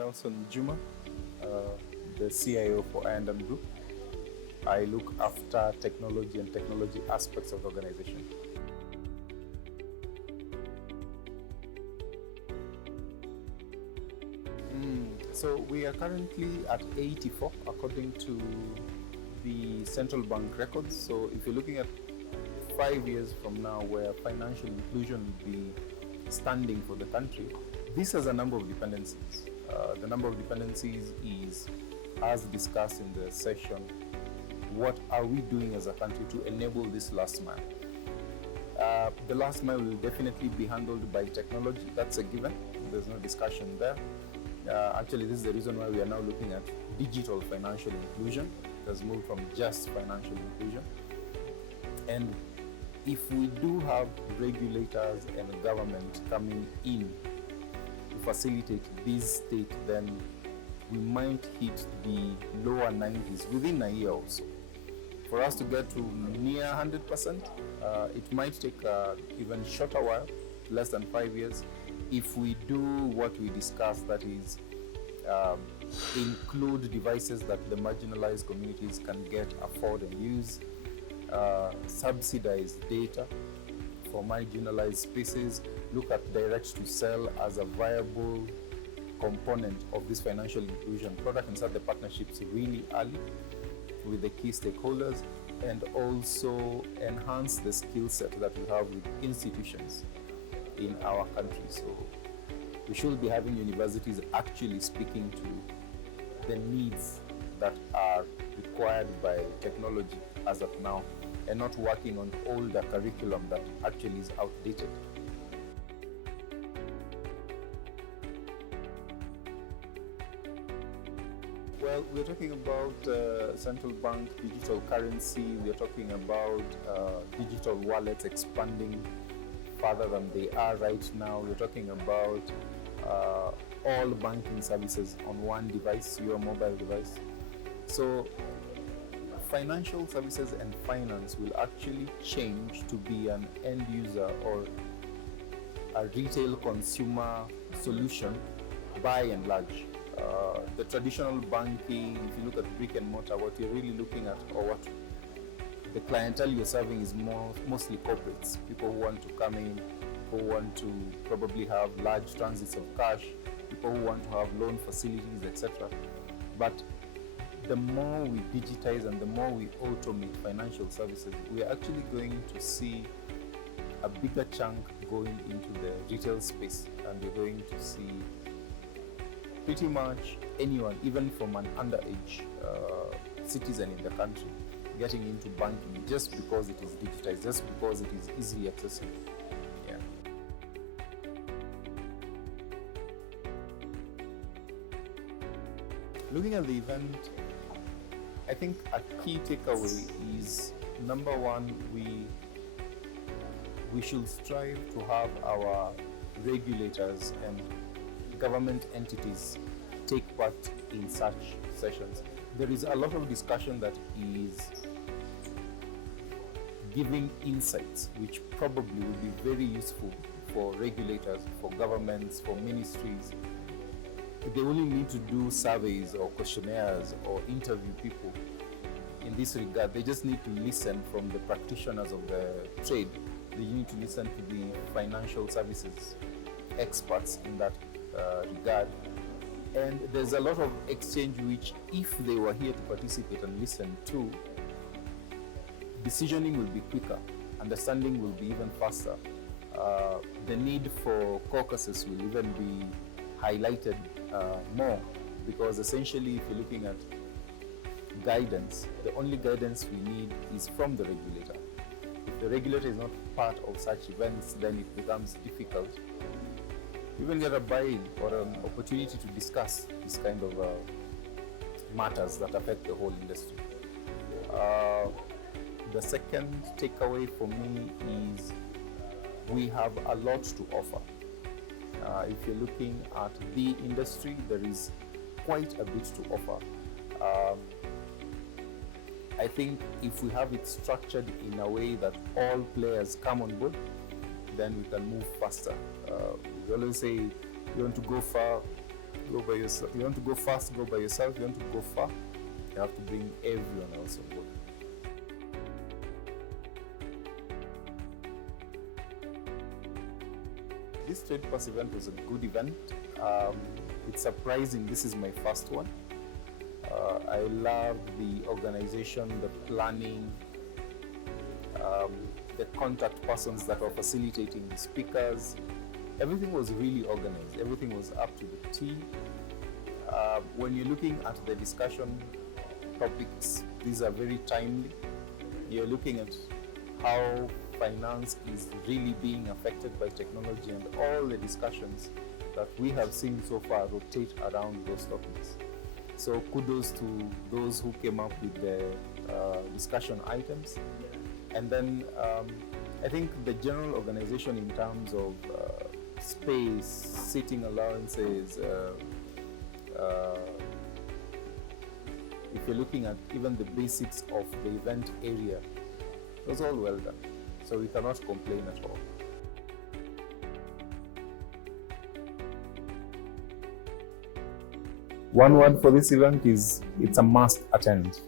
Nelson Juma, the CIO for I&M Group. I look after technology and technology aspects of the organization. So we are currently at 84 according to the central bank records. So if you're looking at 5 years from now where financial inclusion will be standing for the country, this has a number of dependencies. The number of dependencies is, as discussed in the session, what are we doing as a country to enable this last mile? The last mile will definitely be handled by technology. That's a given. There's no discussion there. Actually, this is the reason why we are now looking at digital financial inclusion. It has moved from just financial inclusion. And if we do have regulators and government coming in to facilitate this state, then we might hit the lower 90s within a year or so. For us to get to near 100%, it might take even shorter while, less than 5 years, if we do what we discussed, that is, include devices that the marginalized communities can get, afford and use, subsidize data for marginalized species, look at direct to sell as a viable component of this financial inclusion product, and start the partnerships really early with the key stakeholders, and also enhance the skill set that we have with institutions in our country. So we should be having universities actually speaking to the needs that are required by technology as of now, and not working on older curriculum that actually is outdated. Well, we're talking about central bank digital currency. We're talking about digital wallets expanding further than they are right now. We're talking about all banking services on one device, your mobile device. So financial services and finance will actually change to be an end user or a retail consumer solution by and large. The traditional banking, if you look at brick and mortar, what you're really looking at, or what the clientele you're serving, is mostly corporates, people who want to come in, who want to probably have large transits of cash, people who want to have loan facilities, etc. But the more we digitize and the more we automate financial services, we are actually going to see a bigger chunk going into the retail space, and we're going to see pretty much anyone, even from an underage citizen in the country, getting into banking just because it is digitized, just because it is easily accessible. Yeah. Looking at the event, I think a key takeaway is, number one, we should strive to have our regulators and government entities take part in such sessions. There is a lot of discussion that is giving insights which probably would be very useful for regulators, for governments, for ministries. They only need to do surveys or questionnaires or interview people in this regard. They just need to listen from the practitioners of the trade. They need to listen to the financial services experts in that regard. And there's a lot of exchange which, if they were here to participate and listen to, decisioning will be quicker, understanding will be even faster. The need for caucuses will even be highlighted more, because essentially, if you're looking at guidance, the only guidance we need is from the regulator. If the regulator is not part of such events, then it becomes difficult to even get a buy-in or an opportunity to discuss this kind of matters that affect the whole industry. The second takeaway for me is we have a lot to offer. If you're looking at the industry, there is quite a bit to offer. I think if we have it structured in a way that all players come on board, then we can move faster. We always say you want to go far, go by yourself. You want to go fast, go by yourself. You want to go far, you have to bring everyone else on board. This Trade Pass event was a good event. It's surprising this is my first one. I love the organization, the planning, the contact persons that were facilitating the speakers. Everything was really organized. Everything was up to the T. When you're looking at the discussion topics, these are very timely. You're looking at how finance is really being affected by technology, and all the discussions that we have seen so far rotate around those topics. So kudos to those who came up with the discussion items. And then I think the general organization in terms of space, seating allowances, if you're looking at even the basics of the event area, it was all well done. So we cannot complain at all. One word for this event is it's a must attend.